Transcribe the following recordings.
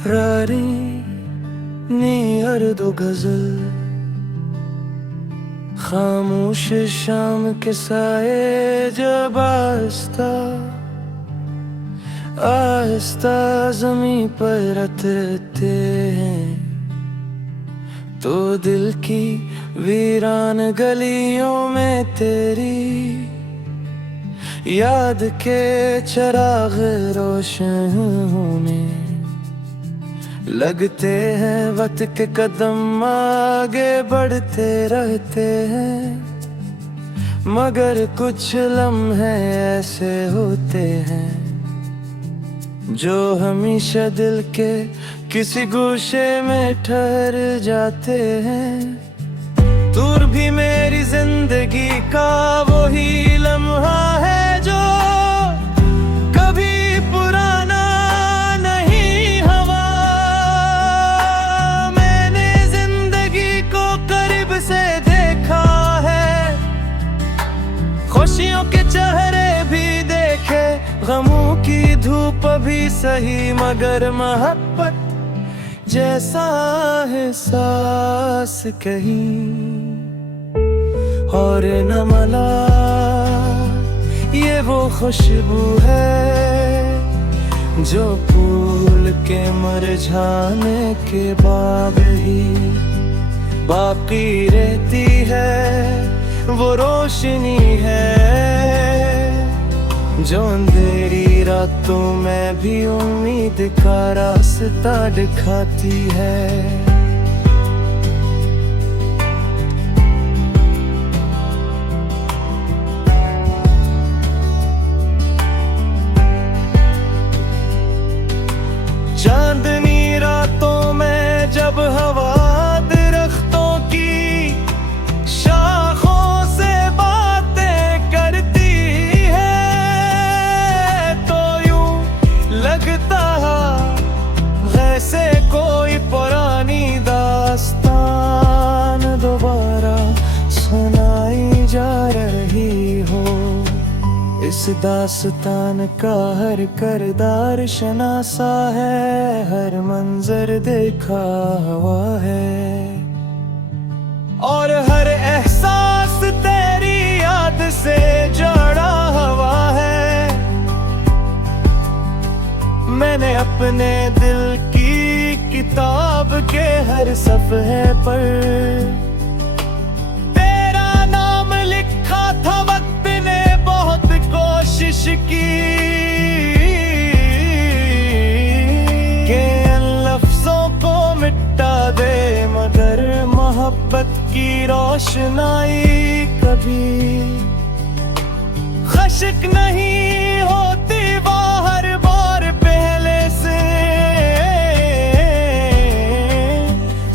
रारी नी अर्दो गजल, खामोश शाम के साए जब आस्ता आस्ता जमी पर रटते हैं, तो दिल की वीरान गलियों में तेरी याद के चिराग रोशन होने लगते हैं। वक्त के कदम आगे बढ़ते रहते हैं, मगर कुछ लम्हे ऐसे होते हैं जो हमेशा दिल के किसी गोशे में ठहर जाते हैं। दूर भी मेरी जिंदगी का वही लम्हा है जो कभी पुराना नहीं हुआ। मैंने जिंदगी को करीब से देखा है, खुशियों के चेहरे भी देखे, गमों की धूप भी सही, मगर मोहब्बत जैसा एहसास कहीं और न मिला। ये वो खुशबू है जो फूल के मुरझाने के बाद ही बाकी रहती है। वो रोशनी है जो अंधेरी रातों में भी उम्मीद का रास्ता दिखाती है। चांदनी रातों में जब हवा दरख्तों की शाखों से बातें करती है, तो यूं लगता है जैसे कोई पुरानी दास्तान दोबारा सुनाई जा रही हो। इस दास्तान का हर किरदार शनासा है, हर मंजर देखा हुआ है, और हर एहसास तेरी याद से जुड़ा हुआ है। मैंने अपने दिल की किताब के हर सफ़े पर तेरा नाम लिखा था। वक्त ने बहुत कोशिश की कि इन लफ्जों को मिटा दे, मगर मोहब्बत की रोशनाई कभी खश्क नहीं होती। वो हर बार पहले से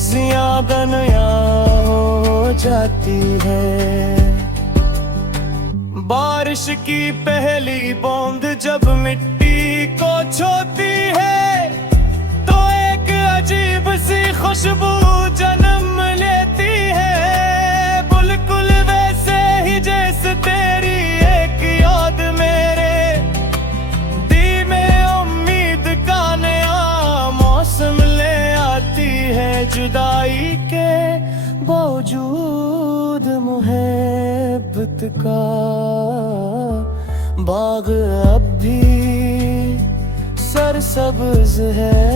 ज़्यादा नया हो जाती है। बारिश की पहली बूंद जब मिट्टी को छूती है, तो एक अजीब सी खुशबू जन्म लेती है। बिल्कुल वैसे ही जैसे तेरी एक याद मेरे दिल में उम्मीद का नया मौसम ले आती है। जुदाई के बावजूद मुहब्बत का बाग अब भी सरसब्ज है,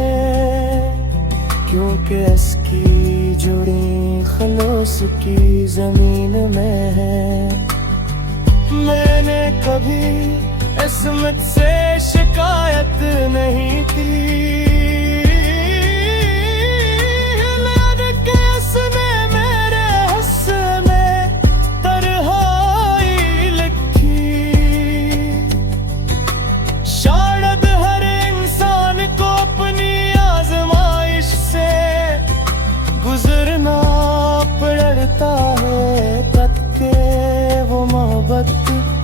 क्योंकि इसकी जुड़ी खलोस की जमीन में है। मैंने कभी किस्मत से शिकायत नहीं की,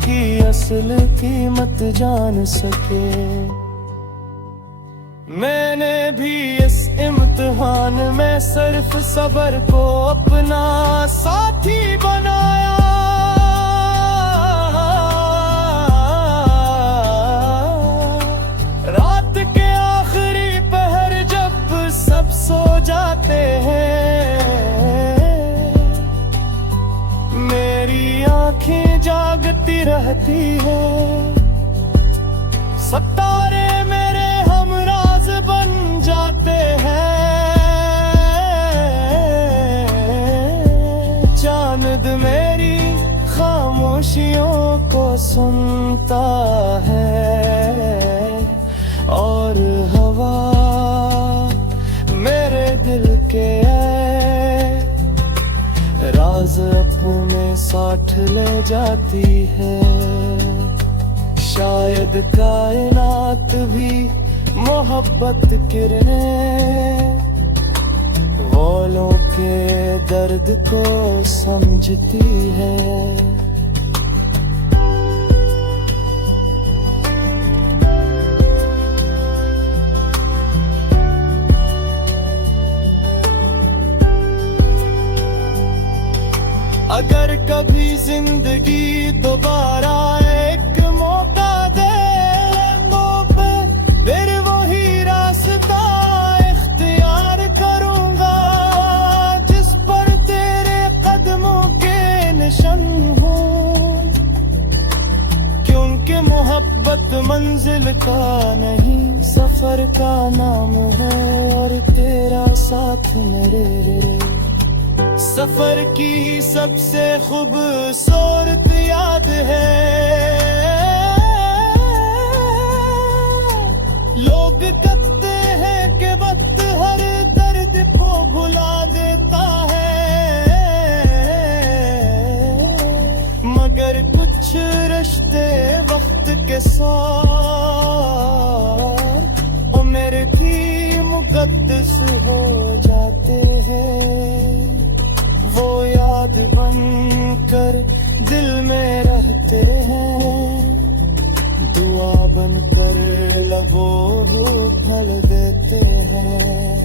की असल कीमत जान सके। मैंने भी इस इम्तिहान में सिर्फ सब्र को अपना साथी बनाया। रात के आखिरी पहर जब जाते हैं। मेरी आंखें जागती रहती है, सितारे मेरे हमराज बन जाते हैं। चांद मेरी खामोशियों को सुनता है, और हवा मेरे दिल के राज अपने साथ ले जाती है। शायद कायनात भी मोहब्बत किरणें वालों के दर्द को समझती है। अगर कभी जिंदगी दोबारा एक मौका दे तो फिर वही रास्ता इख्तियार करूंगा, जिस पर तेरे कदमों के निशान हो। क्योंकि मोहब्बत मंजिल का नहीं, सफर का नाम है, और तेरा साथ मेरे सफर की सबसे खूबसूरत याद है। लोग कहते हैं कि वक्त हर दर्द को भुला देता है, मगर कुछ रिश्ते वक्त के साथ उम्र की मुकद्दस हो जाते हैं। वो याद बनकर दिल में रहते हैं, दुआ बनकर लबों को फल देते हैं,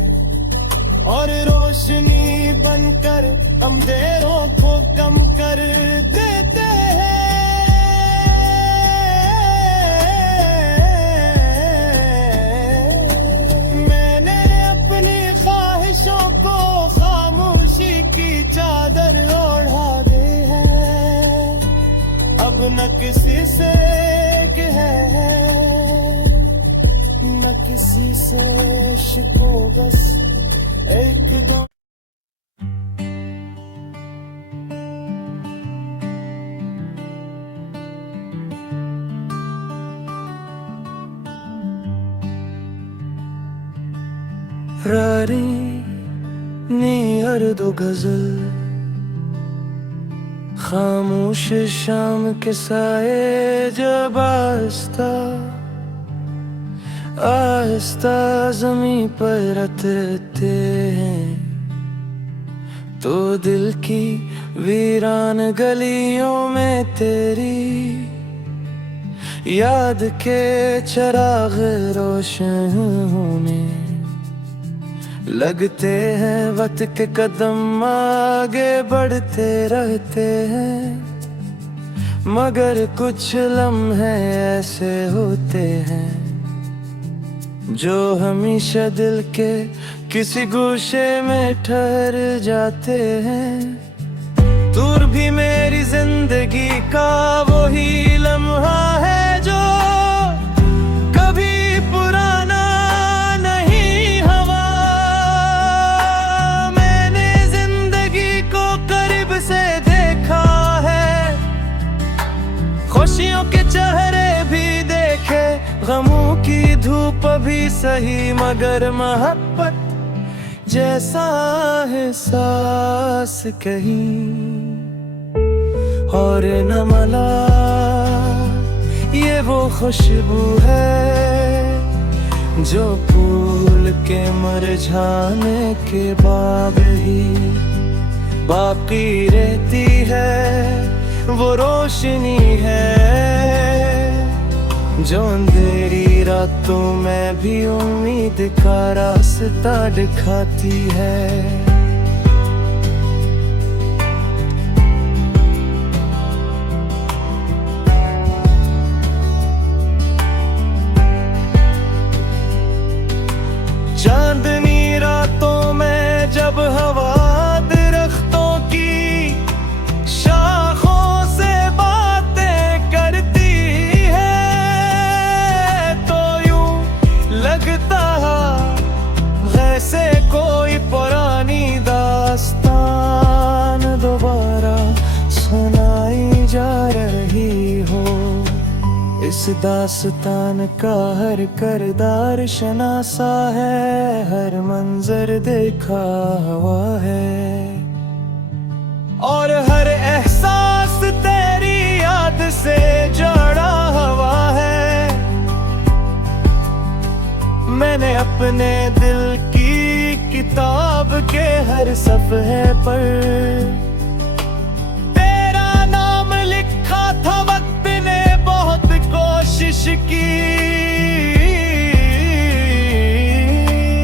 और रोशनी बनकर अंधेरों को कम कर देते हैं। मैंने अपनी ख्वाहिशों को खामोशी की चादर ओढ़ा दे है, अब न किसी से है, न किसी से शिको, बस एक दो। रारी नी अर्दो गजल, खामोश शाम के साए जब आहिस्ता आहिस्ता ज़मीं पर रतते हैं, तो दिल की वीरान गलियों में तेरी याद के चिराग रोशन होने लगते हैं। वक्त के कदम आगे बढ़ते रहते हैं, मगर कुछ लम्हे ऐसे होते हैं जो हमेशा दिल के किसी गोशे में ठहर जाते हैं। दूर भी मेरी जिंदगी का वही लम्हा है जो कभी पुराना नहीं हुआ। मैंने जिंदगी को करीब से देखा है, खुशियों के चेहरे भी देखे, गमों की धूप भी सही, मगर मोहब्बत जैसा एहसास कहीं और न मिला। ये वो खुशबू है जो फूल के मुरझाने के बाद ही बाकी रहती है। वो रोशनी है जो अंधेरी रातों में भी उम्मीद का रास्ता दिखाती है। चांदनी रातों में दास्तान का हर किरदार शनासा है, हर मंजर देखा हुआ है, और हर एहसास तेरी याद से जुड़ा हुआ है। मैंने अपने दिल की किताब के हर सफ़े पर तेरा नाम लिखा था। वक्त ने बहुत कोशिश की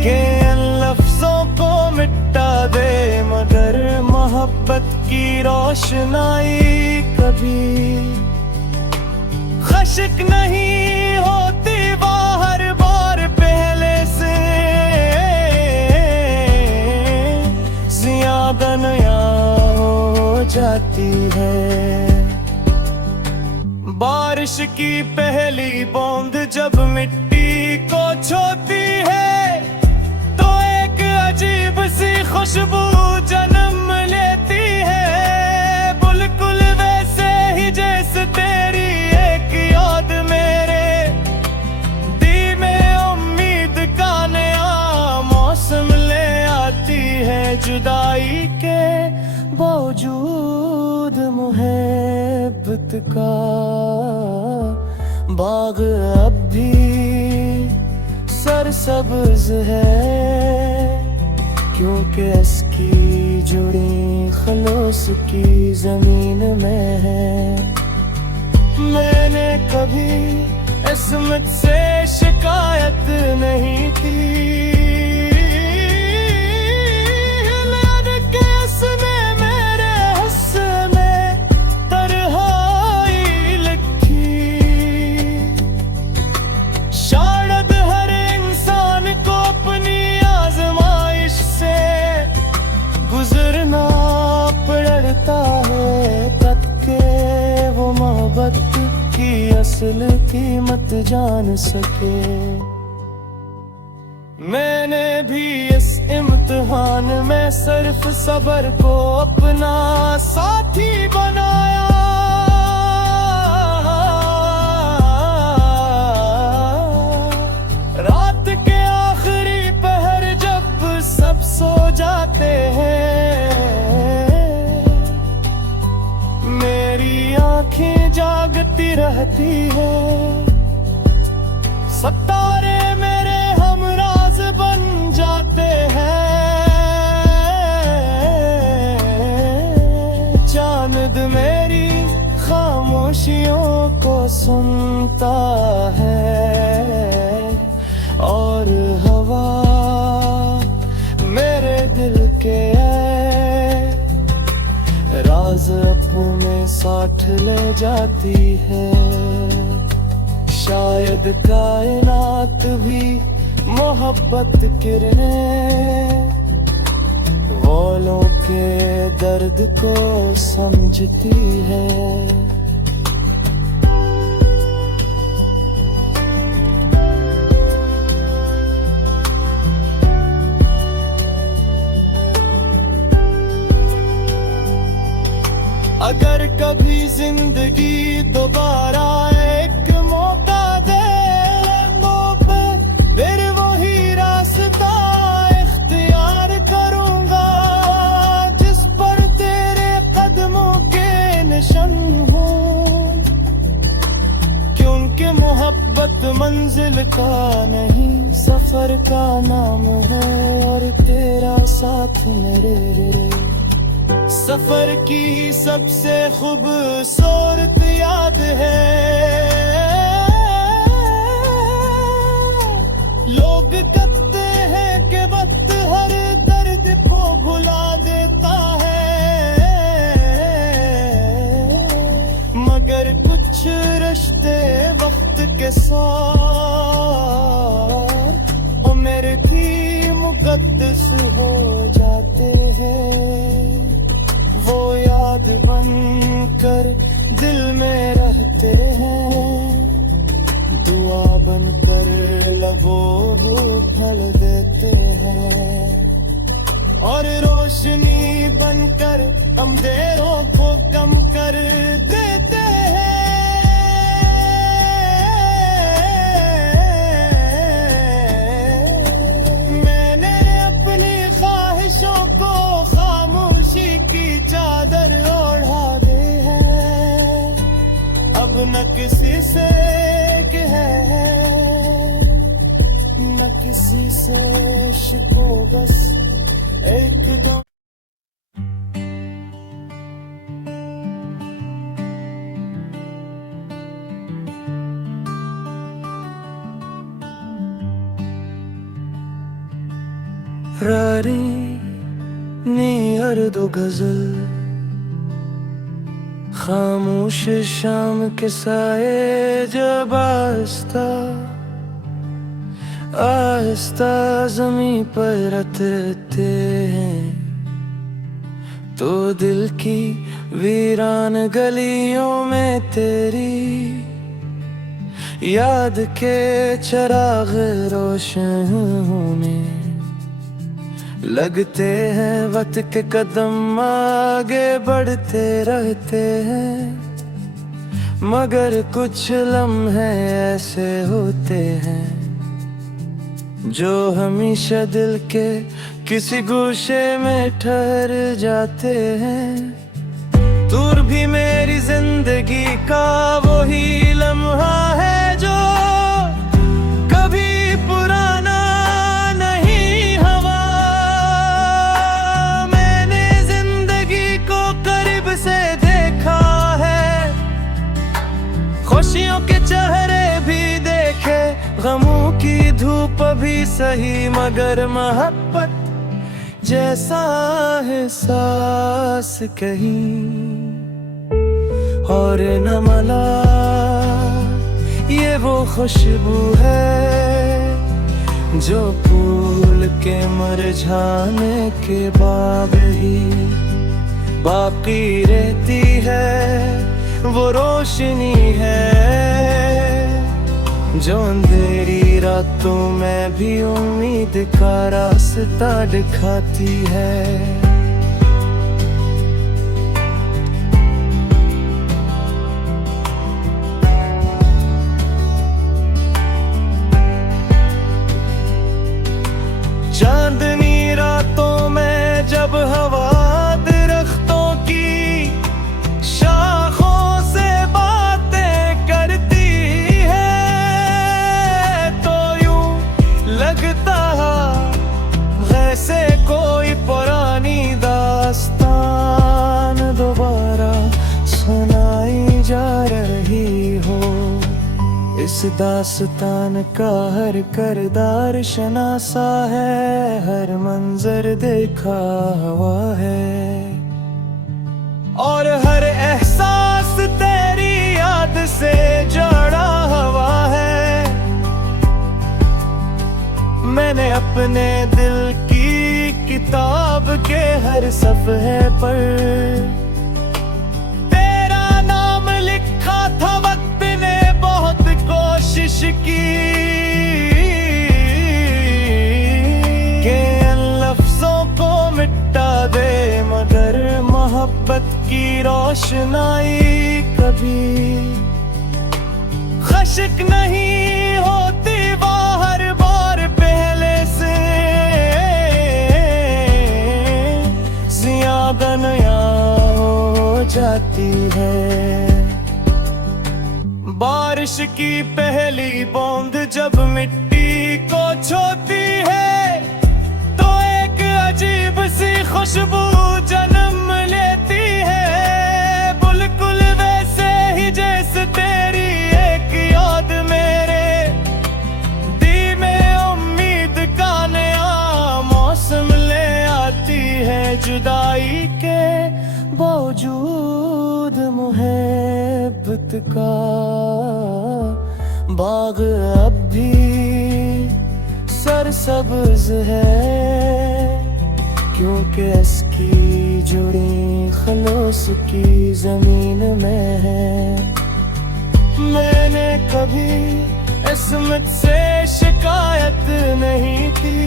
कि इन लफ्जों को मिटा दे, मगर मोहब्बत की रोशनाई कभी खश्क नहीं होती, वो हर बार पहले से ज्यादा नया हो जाती है। बारिश की पहली बूंद जब मिट्टी को छूती है, तो एक अजीब सी खुशबू जन्म लेती है। बिल्कुल वैसे ही जैसे तेरी एक याद मेरे दिल में उम्मीद का नया मौसम ले आती है। जुदाई के बावजूद मुहब्बत का बाग अब भी सरसब्ज है, क्योंकि इसकी जुड़ी खलूस की जमीन में है। मैंने कभी किस्मत से शिकायत नहीं की, की असल कीमत जान सके। मैंने भी इस इम्तिहान में सिर्फ सब्र को अपना साथी बनाया। रात के आखिरी पहर जब सब सो जाते हैं, मेरी आंखें जागती रहती है। सितारे मेरे हमराज बन जाते हैं, चांद मेरी खामोशियों को सुनता है, और हवा मेरे दिल के राज अपने साथ ले जाती है। शायद कायनात भी मोहब्बत किरणें वालों के दर्द को समझती है। अगर कभी जिंदगी दोबारा एक मौका दे, तो फिर वही रास्ता इख्तियार करूंगा, जिस पर तेरे कदमों के निशान हो। क्योंकि मोहब्बत मंजिल का नहीं, सफर का नाम है, और तेरा साथ मेरे सफर की सबसे खूबसूरत याद है। लोग कहते हैं कि वक्त हर दर्द को भुला देता है, मगर कुछ रिश्ते वक्त के साथ उम्र की मुकद्दस हो जाते हैं। वो याद बनकर दिल में रहते हैं, दुआ बनकर लबों को फल देते हैं, और रोशनी बनकर अंधेरों को कम कर देते हैं। न किसी से है, न किसी से शिको, बस एक दो। रारी नी अर्दो गजल, खामोश शाम के साए जब आस्ता आस्ता ज़मीं पर रतते हैं, तो दिल की वीरान गलियों में तेरी याद के चिराग रोशन होने लगते हैं। वक्त के कदम आगे बढ़ते रहते हैं, मगर कुछ लम्हे ऐसे होते हैं जो हमेशा दिल के किसी गोशे में ठहर जाते हैं। दूर भी मेरी जिंदगी का वही लम्हा है जो कभी पुराना नहीं हुआ। मैंने जिंदगी को करीब से देखा है, खुशियों के चेहरे भी देखे, गमों की धूप भी सही, मगर मोहब्बत जैसा एहसास कहीं और न मिला। ये वो खुशबू है जो फूल के मुरझाने के बाद ही बाकी रहती है। वो रोशनी है जो अंधेरी रातों में भी उम्मीद का रास्ता दिखाती है। चांदनी रातों में जब हवा दरख्तों की शाखों से बातें करती है, तो यूं लगता है जैसे कोई पुरानी दास्तान दोबारा सुनाई जा रही हो। इस दास्तान का हर किरदार शनासा है, हर मंजर देखा हुआ है, और हर एहसास तेरी याद से जुड़ा हुआ है। मैंने अपने दिल की किताब के हर सफ़े पर तेरा नाम लिखा था। वक्त ने बहुत कोशिश की कि इन लफ्जों को मिटा दे, मगर मोहब्बत की रोशनाई कभी खश्क नहीं होती। वो हर बार पहले से ज़्यादा नया हो जाती है। बारिश की पहली बूंद जब मिट्टी को छूती है, तो एक अजीब सी खुशबू जन्म लेती है। बिल्कुल वैसे ही जैसे तेरी एक याद मेरे दिल में उम्मीद का नया मौसम ले आती है। जुदाई के बावजूद मुहब्बत का बाग अब भी सरसब्ज है, क्योंकि इसकी जुड़ी खलोस की जमीन में है। मैंने कभी किस्मत से शिकायत नहीं की,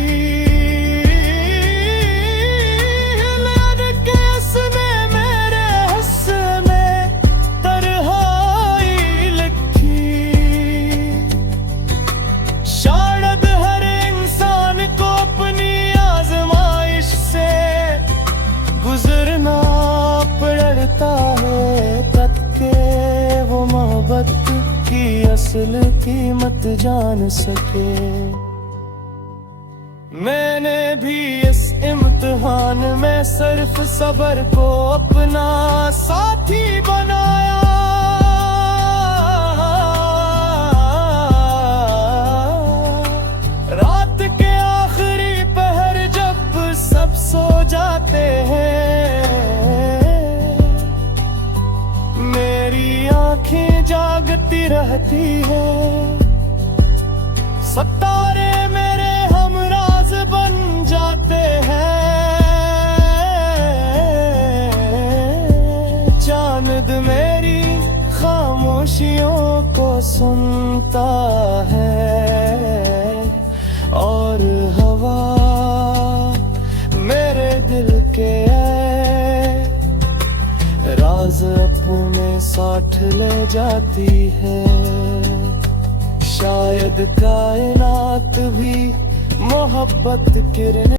असल कीमत जान सके। मैंने भी इस इम्तिहान में सिर्फ सब्र को अपना साथी बनाया। रात के आखिरी पहर जब सब सो जाते हैं, मेरी आंखें जागती रहती है। सितारे मेरे हमराज बन जाते हैं, चांद मेरी खामोशियों को सुनता है, और हवा मेरे दिल के राज अपने साथ ले जाती है। शायद कायनात भी मोहब्बत किरण